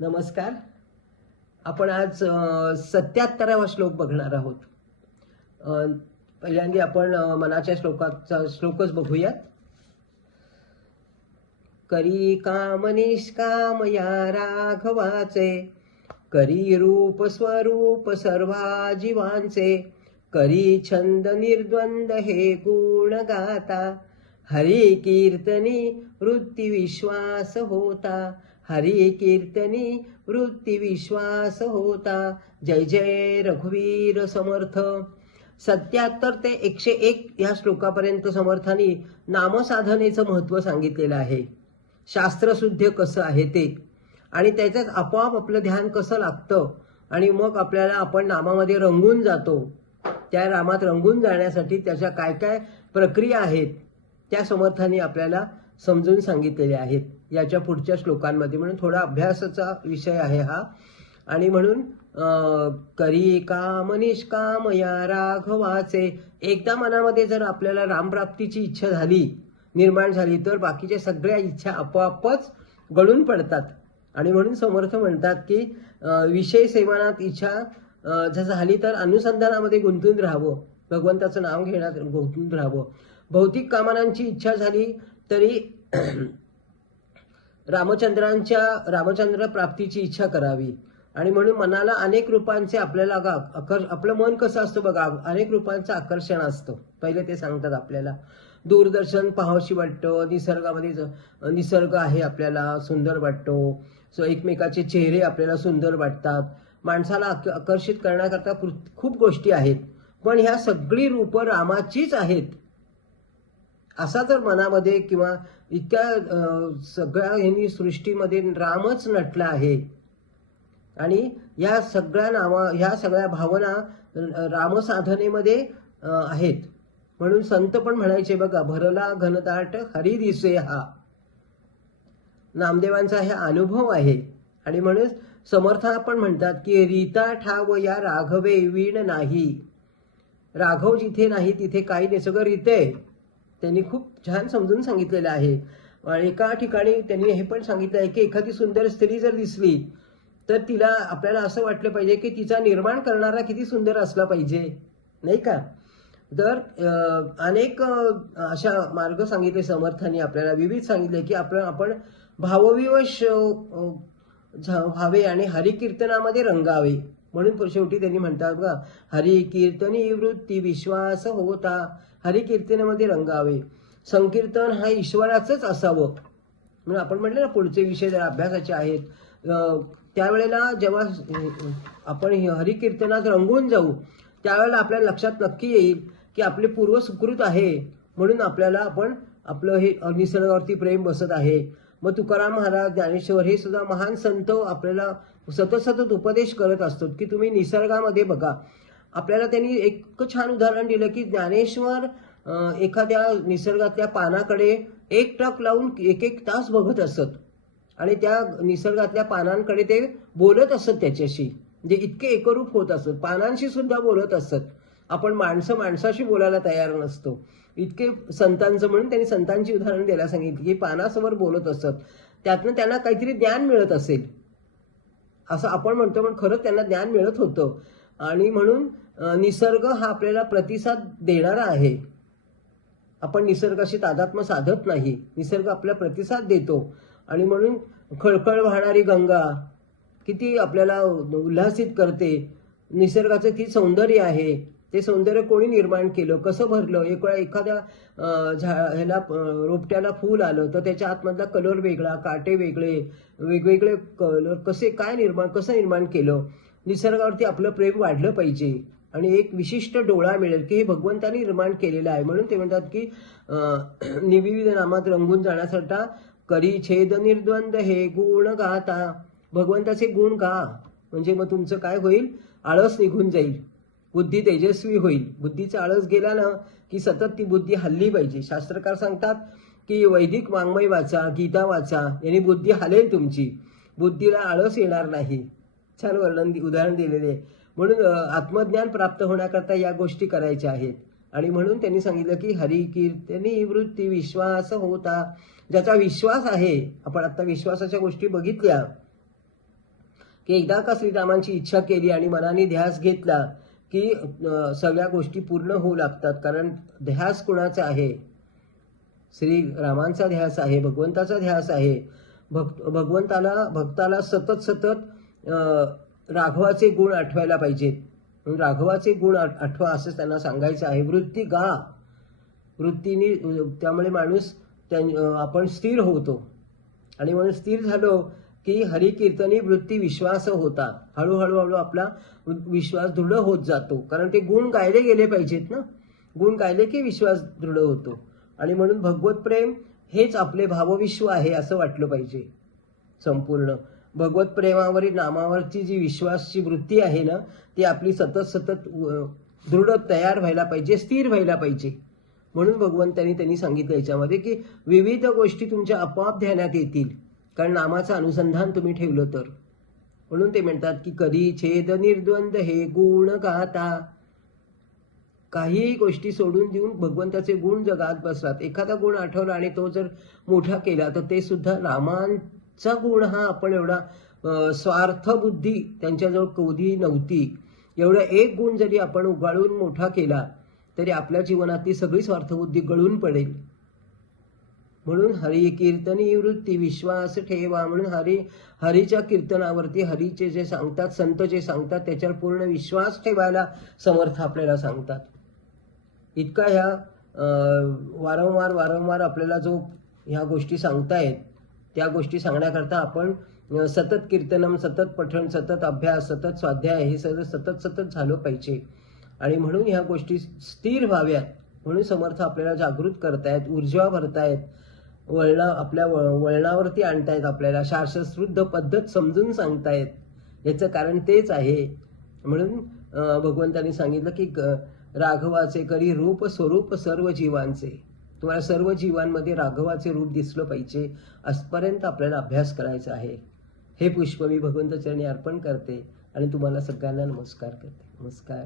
नमस्कार. आपण आज 77वा श्लोक बघणार आहोत. पहिल्यांदा आपण मनाच्या श्लोकाचा श्लोकच बघूयात. करी काम निष्काम या राघवाचे, करी रूप स्वरूप सर्वा जीवांचे, करी छंद निर्द्वंद हे गुण गाता, हरी कीर्तनी वृत्ती विश्वास होता, हरी कीर्तनी वृत्ती विश्वास होता. जय जय रघुवीर समर्थ. 77 ते 101 या श्लोकापर्यंत समर्थांनी नामसाधनेचं महत्त्व सांगितलेलं आहे. शास्त्रशुद्ध कसं आहे ते, आणि त्याच्यात आपोआप आपलं ध्यान कसं लागतं, आणि मग आपल्याला आपण नामामध्ये रंगून जातो. त्या नामात रंगून जाण्यासाठी त्याच्या काय काय प्रक्रिया आहेत त्या समर्थांनी आपल्याला समजून सांगितलेले आहेत याच्या पुढच्या श्लोकांमध्ये. म्हणून थोडा अभ्यासाचा विषय आहे हा. आणि म्हणून करी काम निष्काम या राघवाचे, एकदा मनामध्ये जर आपल्याला रामप्राप्तीची इच्छा झाली, निर्माण झाली, तर बाकीच्या सगळ्या इच्छा आपोआपच गळून पडतात. आणि म्हणून समर्थ म्हणतात की विषय सेवनात इच्छा जर झाली तर अनुसंधानामध्ये गुंतून राहावं, भगवंताचं नाव घेण्यात गुंतून राहावं. भौतिक कामनांची इच्छा झाली तरी रामचंद्र प्राप्तीची इच्छा करावी. आणि म्हणून मनाला अनेक रूपांचे आपल्याला आपलं मन कसं असतं बघा, अनेक रूपांचं आकर्षण असतं. पहिले ते सांगतात आपल्याला. दूरदर्शन पाहावशी वाटतं, निसर्गामध्ये निसर्ग आहे आपल्याला सुंदर वाटतो, एकमेकाचे चेहरे आपल्याला सुंदर वाटतात. माणसाला आकर्षित करण्याकरता खूप गोष्टी आहेत, पण ह्या सगळी रूपं रामाचीच आहेत असा जर मनामध्ये, किंवा इतक्या सगळ्या ह्यांनी सृष्टीमध्ये रामच नटला आहे, आणि ह्या सगळ्या भावना रामसाधनेमध्ये आहेत. म्हणून संत पण म्हणायचे बघा, भरला घनदाट हरी दिसे हा. नामदेवांचा हा अनुभव आहे. आणि म्हणून समर्थ पण म्हणतात की रीता ठाव या राघवे वीण नाही. राघव जिथे नाही तिथे काही नाही, सगळं रीत आहे. त्यांनी खूप छान समजून सांगितलेलं आहे. आणि एका ठिकाणी त्यांनी हे पण सांगितलं आहे की एखादी सुंदर स्त्री जर दिसली तर तिला आपल्याला असं वाटलं पाहिजे की तिचा निर्माण करणारा किती सुंदर असला पाहिजे, नाही का. तर अनेक अशा मार्ग सांगितले समर्थांनी आपल्याला, विविध सांगितले की आपण भावविवश व्हावे आणि हरिकीर्तनामध्ये रंगावे. म्हणून शेवटी त्यांनी म्हणतात बघा, हरी कीर्तनी वृत्ती विश्वास होता, हरिकीर्तनामध्ये रंगावे. संकीर्तन हा ईश्वराचंच असावं. म्हणून आपण म्हटलं ना, पुढचे विषय जर अभ्यासाचे आहेत, त्यावेळेला जेव्हा आपण हरिकीर्तनात रंगून जाऊ त्यावेळेला आपल्याला लक्षात नक्की येईल की आपले पूर्व सुकृत आहे, म्हणून आपल्याला आपलं हे निसर्गावरती प्रेम बसत आहे. मग तुकाराम महाराज, ज्ञानेश्वर हे सुद्धा महान संत आपल्याला सतत उपदेश करत असतात की तुम्ही निसर्गामध्ये बघा. आपल्याला त्यांनी एक छान उदाहरण दिलं की ज्ञानेश्वर एखाद्या निसर्गातल्या पानाकडे एक टक लावून एक तास बघत असत, आणि त्या निसर्गातल्या पानांकडे ते बोलत असत त्याच्याशी, म्हणजे इतके एकरूप होत असत. पानांशी सुद्धा बोलत असत. आपण माणसाशी बोलायला तयार नसतो इतके संतांचं. म्हणून त्यांनी संतांची उदाहरण द्यायला सांगितली की पानासमोर बोलत असत, त्यातनं त्यांना काहीतरी ज्ञान मिळत असेल असं आपण म्हणतो, पण खरंच त्यांना ज्ञान मिळत होतं. आणि म्हणून निसर्ग हा आपल्याला प्रतिसाद देणारा आहे. आपण निसर्गाशी तादात्म्य साधत नाही, निसर्ग आपल्याला प्रतिसाद देतो. आणि म्हणून खळखळ वाहणारी गंगा किती आपल्याला उल्हासित करते. निसर्गाचं किती सौंदर्य आहे, ते सौंदर्य कोणी निर्माण केलं, कसं भरलं. एक वेळा एखाद्या रोपट्याला फूल आलं तर त्याच्या आतमधला कलर वेगळा, काटे वेगळे, वेगवेगळे कलर कसं निर्माण केलं. निसर्गावरती आपलं प्रेम वाढलं पाहिजे, आणि एक विशिष्ट डोळा मिळेल की हे भगवंतानी निर्माण केलेलं आहे. म्हणून ते म्हणतात की निविविध नामात रंगून जाण्यासाठी करी छेद निर्द्वंद हे गुण गाता. भगवंताचे गुण गा, म्हणजे मग तुमचं काय होईल, आळस निघून जाईल, बुद्धी तेजस्वी होईल. बुद्धीचा आळस गेला ना की सतत ती बुद्धी हल्ली पाहिजे. शास्त्रकार सांगतात की वैदिक वाङ्मय वाचा, गीता वाचा, यांनी बुद्धी हलेल तुमची, बुद्धीला आळस येणार नाही. छान उदाहरण दिलेले आहे. म्हणून आत्मज्ञान प्राप्त होण्याकरता या गोष्टी करायच्या आहेत. आणि म्हणून त्यांनी सांगितलं की हरी कीर्तनी वृत्ती विश्वास होता. ज्याचा विश्वास आहे, आपण आता विश्वासाच्या गोष्टी बघितल्या, की एकदा का श्रीरामांची इच्छा केली आणि मनाने ध्यास घेतला की सगळ्या गोष्टी पूर्ण होऊ लागतात. कारण ध्यास कुणाचा आहे? श्री रामांचा ध्यास आहे, भगवंताचा ध्यास आहे. भक्ताला सतत सतत राघवाचे गुण आठवायला पाहिजेत. राघवाचे गुण आठवा असं त्यांना सांगायचं आहे. वृत्ती गा, वृत्तीने त्यामुळे माणूस आपण स्थिर होतो. आणि म्हणून स्थिर झालो की हरिकीर्तनी वृत्ती विश्वास होता. हळूहळू आपला विश्वास दृढ होत जातो. कारण ते गुण गायले गेले पाहिजेत ना. गुण गायले की विश्वास दृढ होतो. आणि म्हणून भगवत प्रेम हेच आपले भावविश्व आहे असं वाटलं पाहिजे. संपूर्ण भगवत प्रेमावरील नामावरची जी विश्वासची वृत्ती आहे ना, ती आपली सतत दृढ तयार व्हायला पाहिजे, स्थिर व्हायला पाहिजे. म्हणून भगवंतांनी सांगितलं याच्यामध्ये की विविध गोष्टी तुमच्या आपोआप ध्यानात येतील, कारण नामाचं अनुसंधान तुम्ही ठेवलं तर. म्हणून ते म्हणतात की कधी छेद निर्द्वंद हे गुण गाता. काहीही गोष्टी सोडून देऊन भगवंताचे गुण जगात बसतात. एखादा गुण आठवला आणि तो जर मोठा केला तर ते सुद्धा रामांचा गुण हा आपण एवढा स्वार्थ बुद्धी त्यांच्याजवळ कधी नव्हती. एवढा एक गुण जरी आपण उगाळून मोठा केला तरी आपल्या जीवनातली सगळी स्वार्थबुद्धी गळून पडेल. म्हणून हरी कीर्तनी वृत्ती विश्वास ठेवा. म्हणून हरीच्या कीर्तनावरती हरीचे जे सांगतात, संत जे सांगतात त्याच्यावर पूर्ण विश्वास ठेवायला समर्थ आपल्याला सांगतात. इतका ह्या वारंवार आपल्याला जो ह्या गोष्टी सांगतायत त्या गोष्टी सांगण्याकरता आपण सतत कीर्तनम, सतत पठण, सतत अभ्यास, सतत स्वाध्याय हे सगळं सतत झालं पाहिजे. आणि म्हणून ह्या गोष्टी स्थिर व्हाव्यात म्हणून समर्थ आपल्याला जागृत करतायत, ऊर्जा भरतायत, आपल्या वळणावरती आणतायत, आपल्याला शास्त्रशुद्ध पद्धत समजून सांगतायत. याचं कारण तेच आहे. म्हणून भगवंतांनी सांगितलं की राघवाचे करी रूप स्वरूप सर्व जीवांचे. तुम्हाला सर्व जीवांमध्ये राघवाचे रूप दिसलं पाहिजे आजपर्यंत आपल्याला अभ्यास करायचा आहे. हे पुष्प मी भगवंताचरणी अर्पण करते आणि तुम्हाला सगळ्यांना नमस्कार करते. नमस्कार.